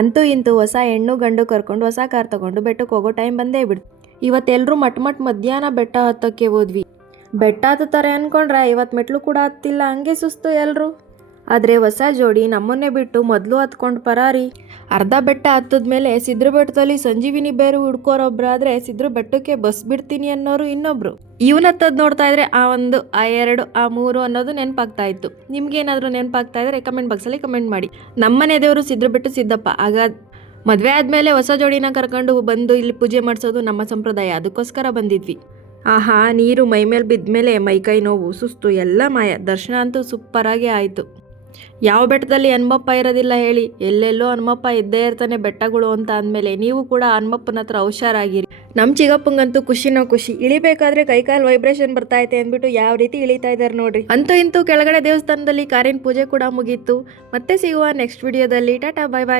ಅಂತೂ ಇಂತೂ ಹೊಸ ಹೆಣ್ಣು ಗಂಡು ಕರ್ಕೊಂಡು ಹೊಸ ಕಾರ್ ತಗೊಂಡು ಬೆಟ್ಟಕ್ಕೆ ಹೋಗೋ ಟೈಮ್ ಬಂದೇ ಬಿಡ್ತು. ಇವತ್ತೆಲ್ಲರೂ ಮಟ್ ಮಧ್ಯಾಹ್ನ ಬೆಟ್ಟ ಹತ್ತಕ್ಕೆ ಹೋದ್ವಿ. ಬೆಟ್ಟ ಹತ್ತುತ್ತಾರೆ ಅನ್ಕೊಂಡ್ರೆ ಇವತ್ತು ಮೆಟ್ಲು ಕೂಡ ಹತ್ತಿಲ್ಲ, ಹಂಗೆ ಸುಸ್ತು ಎಲ್ರು. ಆದರೆ ಹೊಸ ಜೋಡಿ ನಮ್ಮನ್ನೇ ಬಿಟ್ಟು ಮೊದಲು ಹತ್ಕೊಂಡು ಪರಾರಿ. ಅರ್ಧ ಬೆಟ್ಟ ಹತ್ತದ್ಮೇಲೆ ಸಿದ್ರ ಬೆಟ್ಟದಲ್ಲಿ ಸಂಜೀವಿನಿ ಬೇರು ಹುಡ್ಕೋರೊಬ್ರಾದ್ರೆ ಸಿದ್ರ ಬೆಟ್ಟಕ್ಕೆ ಬಸ್ ಬಿಡ್ತೀನಿ ಅನ್ನೋರು ಇನ್ನೊಬ್ರು. ಇವನ್ ಹತ್ತದ್ ನೋಡ್ತಾ ಇದ್ರೆ ಆ 1 ಆ 2 ಆ 3 ಅನ್ನೋದು ನೆನಪಾಗ್ತಾ ಇತ್ತು. ನಿಮ್ಗೇನಾದ್ರೂ ನೆನಪಾಗ್ತಾ ಇದ್ರೆ ಕಮೆಂಟ್ ಬಾಕ್ಸಲ್ಲಿ ಕಮೆಂಟ್ ಮಾಡಿ. ನಮ್ಮನೆ ದೇವರು ಸಿದ್ರ ಬೆಟ್ಟು ಸಿದ್ದಪ್ಪ. ಆಗ ಮದುವೆ ಆದಮೇಲೆ ಹೊಸ ಜೋಡಿನ ಕರ್ಕೊಂಡು ಬಂದು ಇಲ್ಲಿ ಪೂಜೆ ಮಾಡಿಸೋದು ನಮ್ಮ ಸಂಪ್ರದಾಯ. ಅದಕ್ಕೋಸ್ಕರ ಬಂದಿದ್ವಿ. ಆಹಾ, ನೀರು ಮೈಮೇಲೆ ಬಿದ್ಮೇಲೆ ಮೈಕೈ ನೋವು ಸುಸ್ತು ಎಲ್ಲ ಮಾಯ. ದರ್ಶನ ಅಂತೂ ಸೂಪರಾಗಿ ಆಯಿತು. ಯಾವ ಬೆಟ್ಟದಲ್ಲಿ ಹನುಮಪ್ಪ ಇರೋದಿಲ್ಲ ಹೇಳಿ, ಎಲ್ಲೆಲ್ಲೋ ಹನುಮಪ್ಪ ಇದ್ದೇ ಇರ್ತಾನೆ ಬೆಟ್ಟಗಳು ಅಂತ ಅಂದಮೇಲೆ ನೀವು ಕೂಡ ಹನುಮಪ್ಪನ ಹತ್ರ ಹುಷಾರಾಗಿರಿ. ನಮ್ಮ ಚಿಗಪ್ಪಂಗಂತೂ ಖುಷಿನೋ ಖುಷಿ. ಇಳಿಬೇಕಾದ್ರೆ ಕೈಕಾಲು ವೈಬ್ರೇಷನ್ ಬರ್ತಾಯಿತೆ ಅಂದ್ಬಿಟ್ಟು ಯಾವ ರೀತಿ ಇಳಿತಾ ಇದ್ದಾರೆ ನೋಡ್ರಿ. ಅಂತೂ ಇಂತೂ ಕೆಳಗಡೆ ದೇವಸ್ಥಾನದಲ್ಲಿ ಕಾರಿನ ಪೂಜೆ ಕೂಡ ಮುಗೀತು. ಮತ್ತೆ ಸಿಗುವ ನೆಕ್ಸ್ಟ್ ವಿಡಿಯೋದಲ್ಲಿ. ಟಾಟಾ, ಬಾಯ್ ಬಾಯ್.